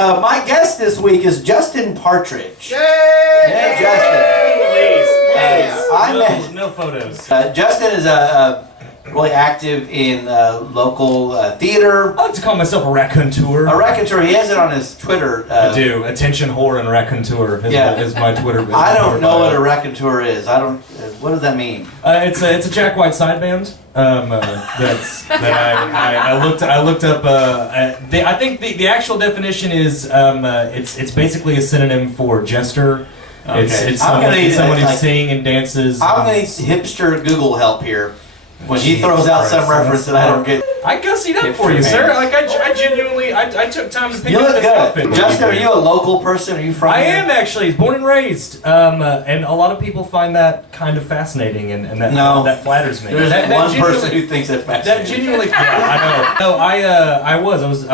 My guest this week is Justin Partridge. Yay! Hey, Justin. Please. No photos. Justin is really active in local theater. I like to call myself a raconteur. A raconteur. He has it on his Twitter. I do. Attention whore and raconteur is my Twitter. I don't know what a raconteur is. I don't. What does that mean? It's a Jack White side band. I looked up. I think the actual definition is it's basically a synonym for jester. Okay. It's someone who sings and dances. I'm gonna need hipster Google help here. When he throws out some reference that I don't get. I gussed up for you, sir. Like I genuinely, I took time to pick up this outfit. Justin, are you a local person? Are you from here? am actually, born and raised. And a lot of people find that kind of fascinating, and that flatters me. There's one person who thinks that's fascinating. That genuinely, yeah, I know. No, I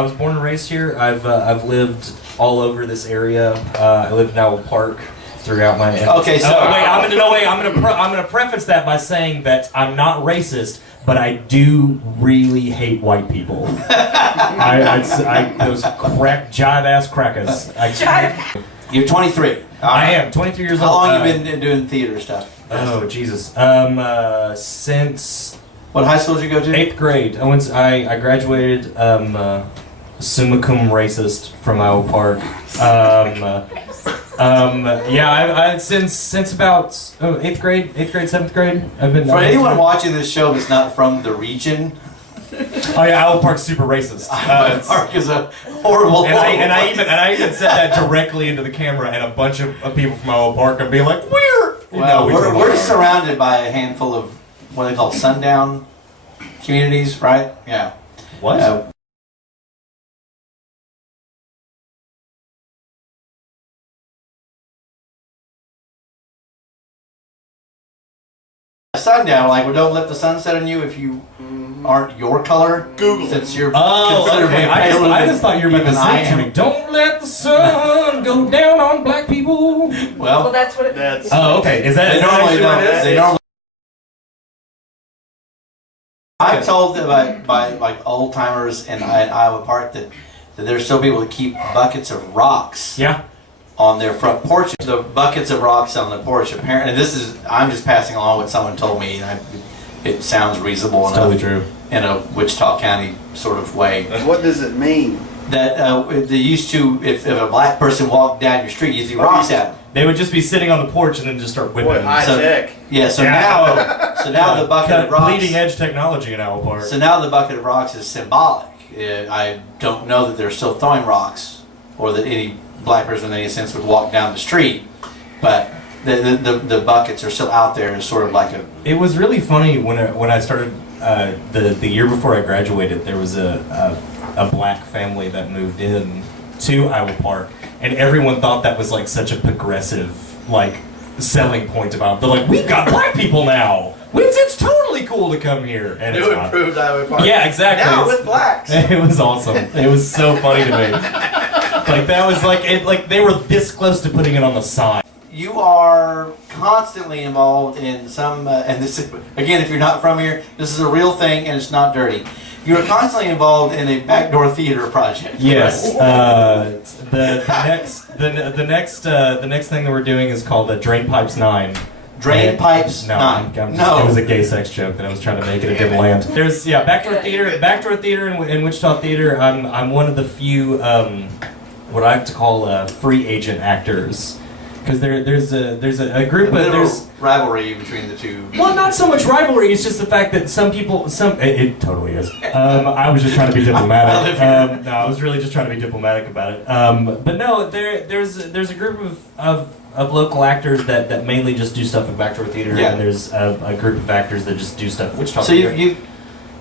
was born and raised here. I've lived all over this area. I live in Owl Park. Throughout my okay, so I'm gonna preface that by saying that I'm not racist, but I do really hate white people. Those jive ass crackers. You're 23. I am 23 years old. How long have you been doing theater stuff? Oh Jesus! Since what high school did you go to? 8th grade. I graduated summa cum racist from Owl Park. Since about 8th grade, 7th grade, I've been. For anyone watching this show that's not from the region. Oh yeah, Owl Park's super racist. Owl Park is a horrible. And I even said that directly into the camera, and a bunch of people from Owl Park are being like, "We're." Well, we're surrounded by a handful of what they call sundown communities, right? Yeah. What? Sundown, like, we don't let the sun set on you if you aren't your color. Google. Since you're considerably paler. I just thought you were about to say to me, "Don't let the sun go down on black people." Well, that's what it is. Oh, okay. Is that they normally don't? They normally. I'm told that by like old timers in Iowa Park that there's still people that keep buckets of rocks. Yeah. On their front porch, the buckets of rocks on the porch. Apparently, I'm just passing along what someone told me, and it sounds reasonable enough. Totally true. In a Wichita County sort of way. What does it mean? That they used to, if a black person walked down your street, you threw rocks at them. They would just be sitting on the porch and then just start whipping. Boy, high tech. Yeah. Now the bucket of rocks. Bleeding edge technology in Owl Park. So now the bucket of rocks is symbolic. I don't know that they're still throwing rocks, or that any black person in any sense would walk down the street, but the buckets are still out there as sort of like a. It was really funny when I started the year before I graduated. There was a black family that moved in to Iowa Park, and everyone thought that was like such a progressive selling point about. They're like, "We've got black people now. It's totally cool to come here." And New improved Iowa Park. Yeah, exactly. Now with blacks. It was awesome. It was so funny to me. That was like they were this close to putting it on the sign. You are constantly involved in some, and this is, again, if you're not from here, this is a real thing and it's not dirty. You are constantly involved in a backdoor theater project. Yes. The next thing that we're doing is called Drain Pipes 9. Drain Pipes 9. No, it was a gay sex joke that I was trying to make it. It didn't land. There's backdoor theater in Wichita theater. I'm one of the few what I have to call free agent actors, because there's a group of there's rivalry between the two. Well, not so much rivalry. It's just the fact that it totally is. I was just trying to be diplomatic. No, I was really just trying to be diplomatic about it. But no, there's a group of local actors that mainly just do stuff at backdoor theater, and there's a group of actors that just do stuff at Wichita theater.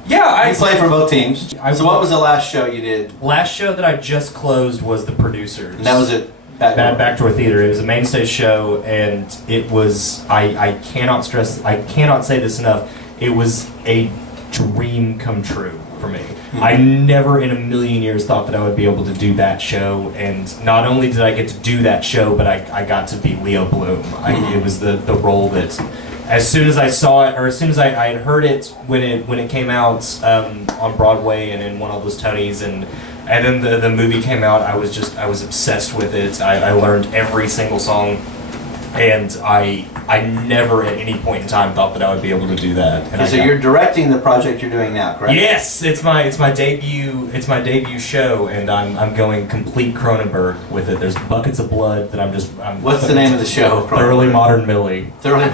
You play for both teams. So what was the last show you did? Last show that I just closed was The Producers. And that was it. Backdoor theater. It was a main stage show, and it was. I cannot say this enough. It was a dream come true for me. Mm-hmm. I never in a million years thought that I would be able to do that show, and not only did I get to do that show, but I got to be Leo Bloom. It was the role that. As soon as I saw it, or as soon as I had heard it when it came out on Broadway and it won all those Tonys, and And then the movie came out. I was obsessed with it. I learned every single song, and I never at any point in time thought that I would be able to do that. And So you're directing the project you're doing now, correct? Yes, it's my debut show, and I'm going complete Cronenberg with it. There's buckets of blood that I'm What's the name of the show? Thoroughly Modern Millie. Thoroughly.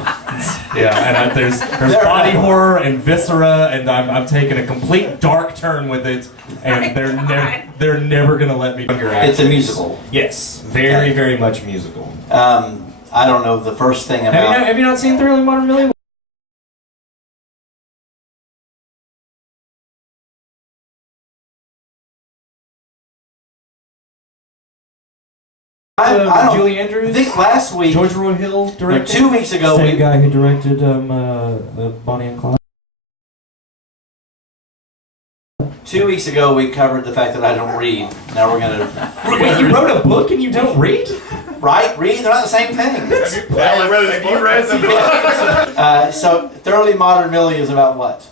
Yeah, and there's body horror and viscera, and I'm taking a complete dark turn with it, and they're never gonna let me. It's a musical. Yes, very much musical. I don't know the first thing about. Have you not seen Thoroughly Modern Millie? I don't. Julie Andrews. I think last week, George Roy Hill directed. 2 weeks ago, Same guy who directed Bonnie and Clyde. 2 weeks ago, we covered the fact that I don't read. Now we're gonna. Wait, you wrote a book and you don't read? Right? Read? They're not the same thing. Have you read the book? So, Thoroughly Modern Millie is about what?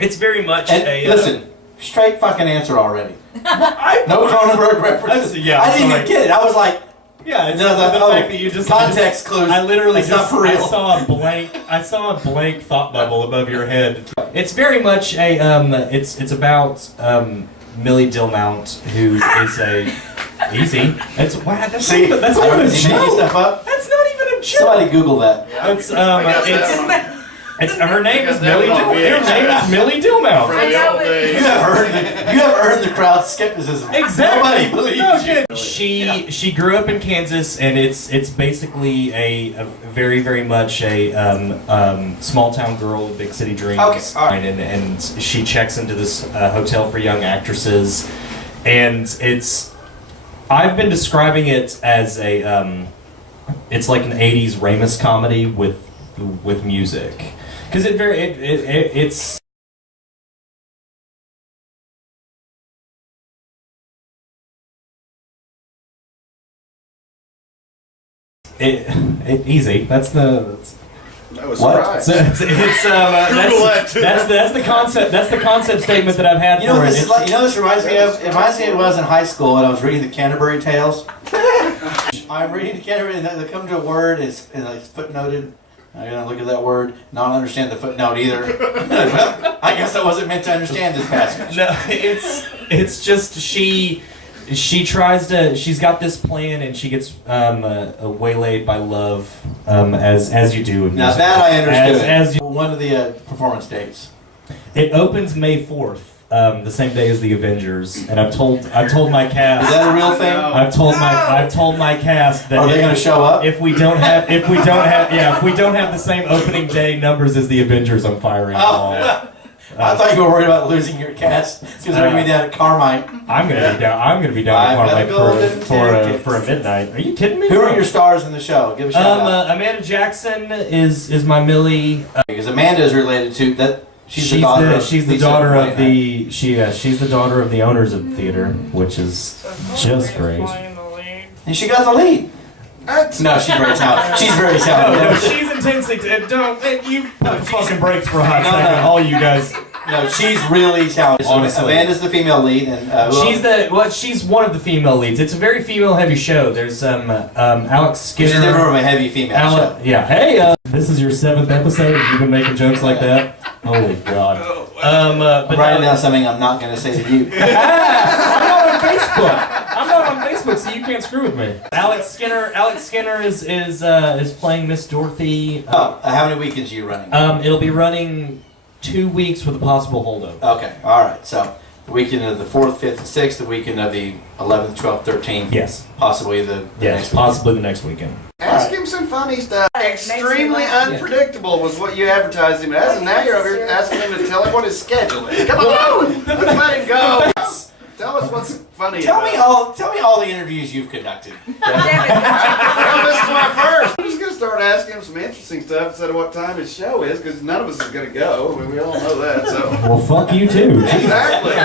It's very much And listen, straight fucking answer already. No Cronenberg references. Yeah, I didn't even get it. I was like, yeah, it's no, the oh, fact that you just context clues. I literally It's not for real. I saw a blank thought bubble above your head. It's very much a it's about Millie Dilmount, who is a easy. It's wow. That's See, not I even a was making joke. stuff up. That's not even a joke. Somebody Google that. It's it's her name is Millie that one Dilmount. on Her name is VHS. Millie Dilmount. From the old days. You have earned the crowd's skepticism. Exactly. Nobody believes you. She grew up in Kansas, and it's basically a very much a small town girl with big city dreams. Okay, all right. And she checks into this hotel for young actresses, and I've been describing it as it's like an '80s Ramis comedy with music, because it's. Easy. That's the. That was What? surprise. That's the concept. That's the concept statement that I've had You know for what it. this is like, you know what this reminds me of? It reminds me of it was in high school when I was reading the Canterbury Tales. I'm reading the Canterbury, and they come to a word, and it's footnoted. I'm gonna look at that word, and I don't understand the footnote either. Well, I guess I wasn't meant to understand this passage. No, it's just she's got this plan, and she gets waylaid by love, as you do. In Now musicals. that I understood. As you, One of the performance dates. it opens May 4th, the same day as the Avengers, and I've told my cast. Is that a real thing? I've told my cast that Are they going to show up? if we don't have the same opening day numbers as the Avengers, I'm firing them all. I thought you were worried about losing your cast because they're going to be down at Carmike. I'm gonna be down I've got at a golden Carmike for a ticket. midnight. Are you kidding me? Who are your stars in the show? Give a shout out. Amanda Jackson is my Millie. Because Amanda is related to that. She's the daughter of the she's the daughter of the owners of the theater, which is just great. And she got the lead. No, she's very talented. She's very talented. No, she's intensely. You put fucking breaks for a hot No, second. no. All you guys. No, she's really talented. Honestly. Amanda's the female lead, and She's one of the female leads. It's a very female heavy show. There's Alex Skinner. She's different from a heavy female show. Yeah. Hey, this is your 7th episode, and you've been making jokes like that. Holy God. I'm writing down something I'm not going to say to you. I'm not on Facebook, so you can't screw with me. Alex Skinner is playing Miss Dorothy. How many weekends are you running? It'll be running 2 weeks with a possible holdover. Okay, all right. So the weekend of the 4th, 5th, and 6th, the weekend of the 11th, 12th, 13th. Yes. Possibly the next possibly the next weekend. Ask him some funny stuff. Extremely unpredictable was what you advertised him as, and now you're over here asking him to tell him what his schedule is. Come on, let's let him go. Tell us what's funny. Tell me all the interviews you've conducted. Well, this is my first. I'm just gonna start asking him some interesting stuff instead of what time his show is, because none of us is gonna go. I mean, we all know that. So Well, fuck you too. exactly.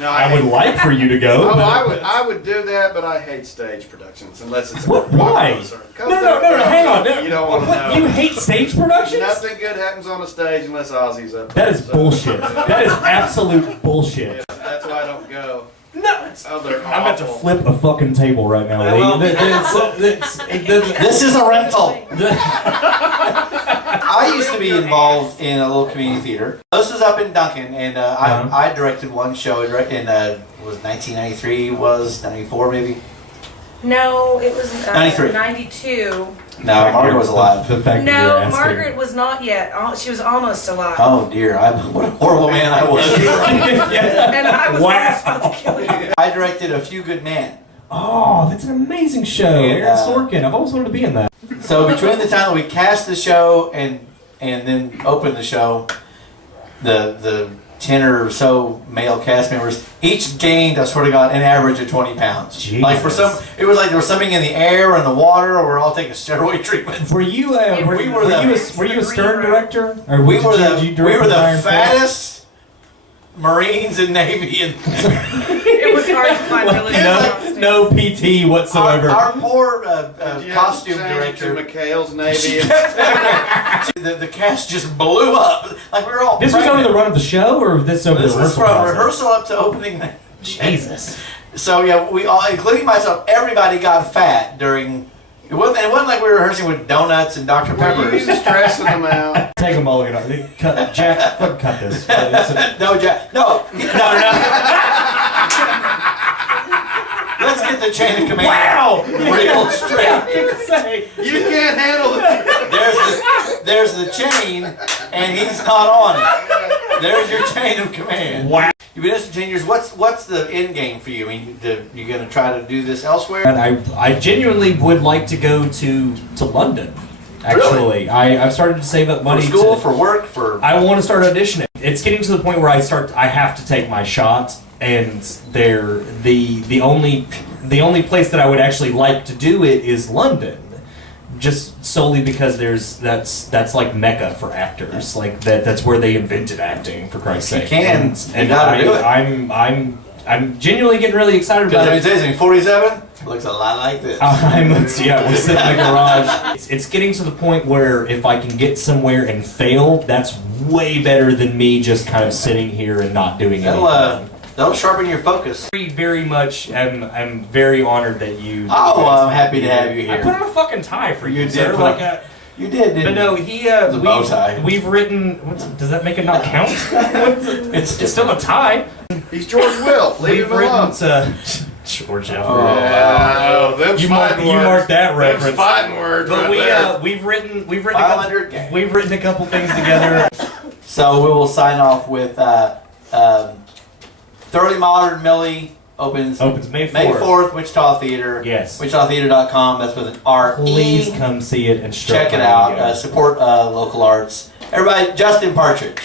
No, I would like for you to go. Oh, but- I would do that, but I hate stage productions unless it's What? Why? No, hang on. You don't want to know. You hate stage productions? Nothing good happens on a stage unless Ozzy's up. That is bullshit. That is absolute bullshit. That's why I don't go. No, Oh, they're I'm about to awful. flip a fucking table right now, Lee. This is a rental. I used to be involved in a little community theater. This was up in Duncan, and I directed one show in was 1993, was 94 maybe? No, it was 93. 92. No, Margaret was alive. The fact that No, you're asking. Margaret was not yet. She was almost alive. Oh dear, what a horrible man I was. And I was Wow. almost about to kill you. I directed A Few Good Men. Oh, that's an amazing show. And, Aaron Sorkin. I've always wanted to be in that. So between the time that we cast the show and then opened the show, the 10 or so male cast members each gained, I swear to God, an average of 20 pounds. Jesus. Like for some, it was like there was something in the air or in the water, or we're all taking steroid treatment. Were you were you a stern director? Or We did were you- the did you we direct were the Iron Fist? fattest Marines and Navy, and It was hard to find really good No PT whatsoever. our poor Did you costume have to change director. to McHale's Navy? The cast just blew up. Like we were all. This was over pregnant. the run of the show, or this over This the was rehearsal from process? rehearsal up to opening night. Jesus. So yeah, we all, including myself, everybody got fat during. It wasn't like we were rehearsing with donuts and Dr. Were you Peppers. stressing them out? Take a mulligan off. Jack, fucking cut this. No, Jack. No. Let's get the chain of command. Wow! Real straight. You can't handle it. There's the chain, and he's not on it. There's your chain of command. Wow. You've been in this for 10 years. What's the end game for you? I mean, you going to try to do this elsewhere? And I genuinely would like to go to London. Actually, I've started to save up money For school, to, for work, for. I want to start auditioning. It's getting to the point where I have to take my shot, and the only place that I would actually like to do it is London. Just solely because that's like Mecca for actors. Like that's where they invented acting, for Christ's sake. You can. And You gotta do it. I'm genuinely getting really excited about Because it. let me tell you, 47 looks a lot like this. We're sitting in the garage. It's getting to the point where if I can get somewhere and fail, that's way better than me just kind of sitting here and not doing anything. That'll sharpen your focus. Very much. I'm very honored that you. Oh, I'm happy to have you I put here. on a fucking tie for you, You sir. did. Like You did, didn't but no, The bow tie. we've written. Does that make it not count? It's still a tie. He's George Will. Leave We've him alone. written George F. Oh, them You fighting marked words. that Them reference. fighting words. But right there. we've written Highlander gang. we've written a couple things together. So we will sign off with Thoroughly Modern Millie opens May 4th. May 4th, Wichita Theater. Yes. WichitaTheater.com. That's with an R. Please come see it and Check it out. Support local arts. Everybody, Justin Partridge.